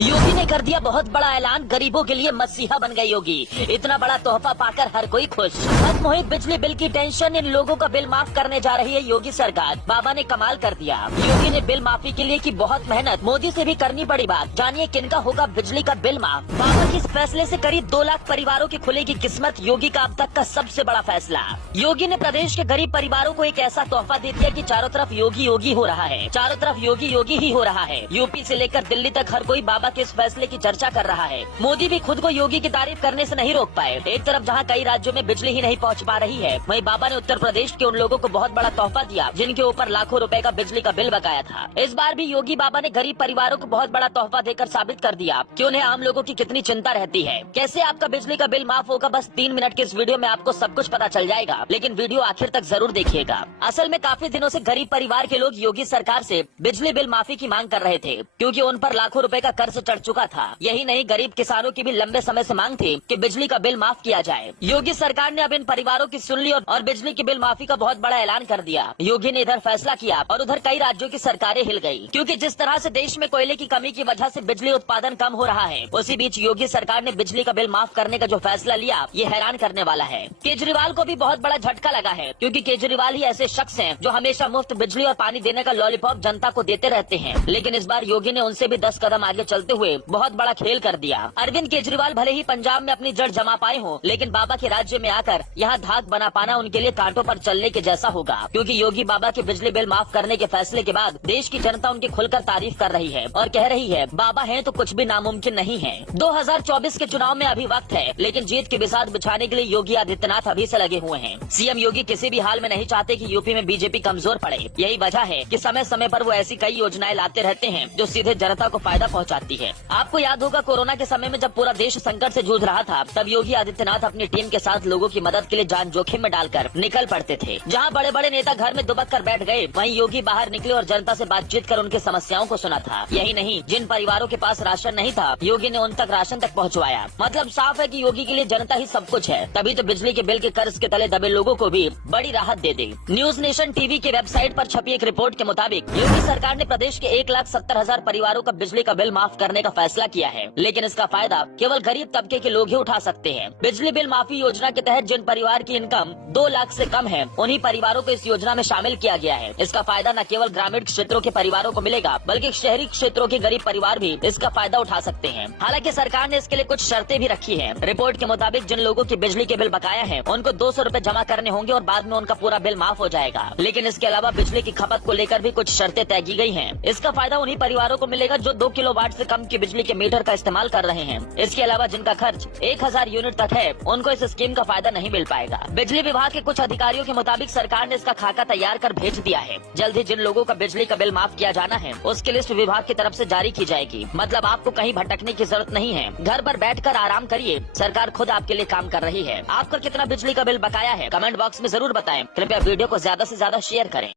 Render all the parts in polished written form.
योगी ने कर दिया बहुत बड़ा ऐलान, गरीबों के लिए मसीहा बन गए योगी। इतना बड़ा तोहफा पाकर हर कोई खुश। खत्म हुई बिजली बिल की टेंशन, इन लोगों का बिल माफ करने जा रही है योगी सरकार। बाबा ने कमाल कर दिया। योगी ने बिल माफी के लिए की बहुत मेहनत, मोदी से भी करनी पड़ी बात। जानिए किनका होगा बिजली का बिल माफ। बाबा के इस फैसले से करीब 2 लाख परिवारों की खुलेगी किस्मत। योगी का अब तक का सबसे बड़ा फैसला। योगी ने प्रदेश के गरीब परिवारों को एक ऐसा तोहफा दे दिया कि चारों तरफ योगी योगी हो रहा है। चारों तरफ योगी योगी ही हो रहा है। यूपी से लेकर दिल्ली तक हर कोई बाबा के इस फैसले की चर्चा कर रहा है। मोदी भी खुद को योगी की तारीफ करने से नहीं रोक पाए। एक तरफ जहां कई राज्यों में बिजली ही नहीं पहुंच पा रही है, वहीं बाबा ने उत्तर प्रदेश के उन लोगों को बहुत बड़ा तोहफा दिया जिनके ऊपर लाखों रुपए का बिजली का बिल बकाया था। इस बार भी योगी बाबा ने गरीब परिवारों को बहुत बड़ा तोहफा देकर साबित कर दिया कि उन्हें आम लोगों की कितनी चिंता रहती है। कैसे आपका बिजली का बिल माफ होगा, बस 3 मिनट के इस वीडियो में आपको सब कुछ पता चल जाएगा, लेकिन वीडियो आखिर तक जरूर देखिएगा। असल में काफी दिनों से गरीब परिवार के लोग योगी सरकार से बिजली बिल माफी की मांग कर रहे थे, क्योंकि उन पर लाखों रुपए का कर्ज चढ़ चुका था। यही नहीं, गरीब किसानों की भी लंबे समय से मांग थी कि बिजली का बिल माफ किया जाए। योगी सरकार ने अब इन परिवारों की सुन ली और बिजली के बिल माफी का बहुत बड़ा ऐलान कर दिया। योगी ने इधर फैसला किया और उधर कई राज्यों की सरकारें हिल गई, क्योंकि जिस तरह से देश में कोयले की कमी की वजह से बिजली उत्पादन कम हो रहा है, उसी बीच योगी सरकार ने बिजली का बिल माफ करने का जो फैसला लिया, ये हैरान करने वाला है। केजरीवाल को भी बहुत बड़ा झटका लगा है, क्योंकि केजरीवाल ही ऐसे शख्स हैं जो हमेशा मुफ्त बिजली और पानी देने का लॉलीपॉप जनता को देते रहते हैं। लेकिन इस बार योगी ने उनसे भी 10 कदम आगे चलते हुए बहुत बड़ा खेल कर दिया। अरविंद केजरीवाल भले ही पंजाब में अपनी जड़ जमा पाए हों, लेकिन बाबा के राज्य में आकर यहाँ धाक बना पाना उनके लिए कांटों पर चलने के जैसा होगा, क्योंकि योगी बाबा के बिजली बिल माफ करने के फैसले के बाद देश की जनता उनकी खुलकर तारीफ कर रही है और कह रही है बाबा हैं तो कुछ भी नामुमकिन नहीं है। 2024 के चुनाव में अभी वक्त है, लेकिन जीत के बिसात बिछाने के लिए योगी आदित्यनाथ अभी से लगे हुए हैं। सीएम योगी किसी भी हाल में नहीं चाहते कि यूपी में बीजेपी कमजोर पड़े। यही वजह है कि समय समय पर वो ऐसी कई योजनाएं लाते रहते हैं जो सीधे जनता को फायदा पहुँचाती है। आपको याद होगा कोरोना के समय में जब पूरा देश संकट से जूझ रहा था, तब योगी आदित्यनाथ अपनी टीम के साथ लोगों की मदद के लिए जान जोखिम में डालकर निकल पड़ते थे। जहां बड़े बड़े नेता घर में दुबक कर बैठ गए, वहीं योगी बाहर निकले और जनता से बातचीत कर उनकी समस्याओं को सुना था। यही नहीं, जिन परिवारों के पास राशन नहीं था, योगी ने उन तक राशन तक पहुंचवाया। मतलब साफ है कि योगी के लिए जनता ही सब कुछ है। तभी तो बिजली के बिल के कर्ज के तले दबे लोगों को भी बड़ी राहत दे दी। न्यूज नेशन टीवी की वेबसाइट पर छपी एक रिपोर्ट के मुताबिक योगी सरकार ने प्रदेश के 1,70,000 परिवारों का बिजली का बिल माफ करने का फैसला किया है, लेकिन इसका फायदा केवल गरीब तबके के लोग ही उठा सकते हैं। बिजली बिल माफी योजना के तहत जिन परिवार की इनकम 2 लाख से कम है, उन्हीं परिवारों को इस योजना में शामिल किया गया है। इसका फायदा न केवल ग्रामीण क्षेत्रों के परिवारों को मिलेगा, बल्कि शहरी क्षेत्रों के गरीब परिवार भी इसका फायदा उठा सकते हैं। हालांकि सरकार ने इसके लिए कुछ शर्तें भी रखी है। रिपोर्ट के मुताबिक जिन लोगों की बिजली के बिल बकाया है, उनको 200 रूपए जमा करने होंगे और बाद में उनका पूरा बिल माफ हो जाएगा। लेकिन इसके अलावा बिजली की खपत को लेकर भी कुछ शर्तें तय की गई है। इसका फायदा उन्हीं परिवारों को मिलेगा जो 2 किलोवाट से कम की बिजली के मीटर का इस्तेमाल कर रहे हैं। इसके अलावा जिनका खर्च 1000 यूनिट तक है, उनको इस स्कीम का फायदा नहीं मिल पाएगा। बिजली विभाग के कुछ अधिकारियों के मुताबिक सरकार ने इसका खाका तैयार कर भेज दिया है। जल्द ही जिन लोगों का बिजली का बिल माफ किया जाना है, उसकी लिस्ट विभाग की तरफ से जारी की जाएगी। मतलब आपको कहीं भटकने की जरूरत नहीं है। घर पर बैठकर आराम करिए, सरकार खुद आपके लिए काम कर रही है। आपका कितना बिजली का बिल बकाया है, कमेंट बॉक्स में जरूर बताएं। कृपया वीडियो को ज्यादा से ज्यादा शेयर करें।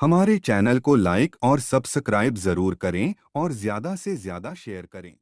हमारे चैनल को लाइक और सब्सक्राइब जरूर करें और ज्यादा से ज्यादा शेयर करें।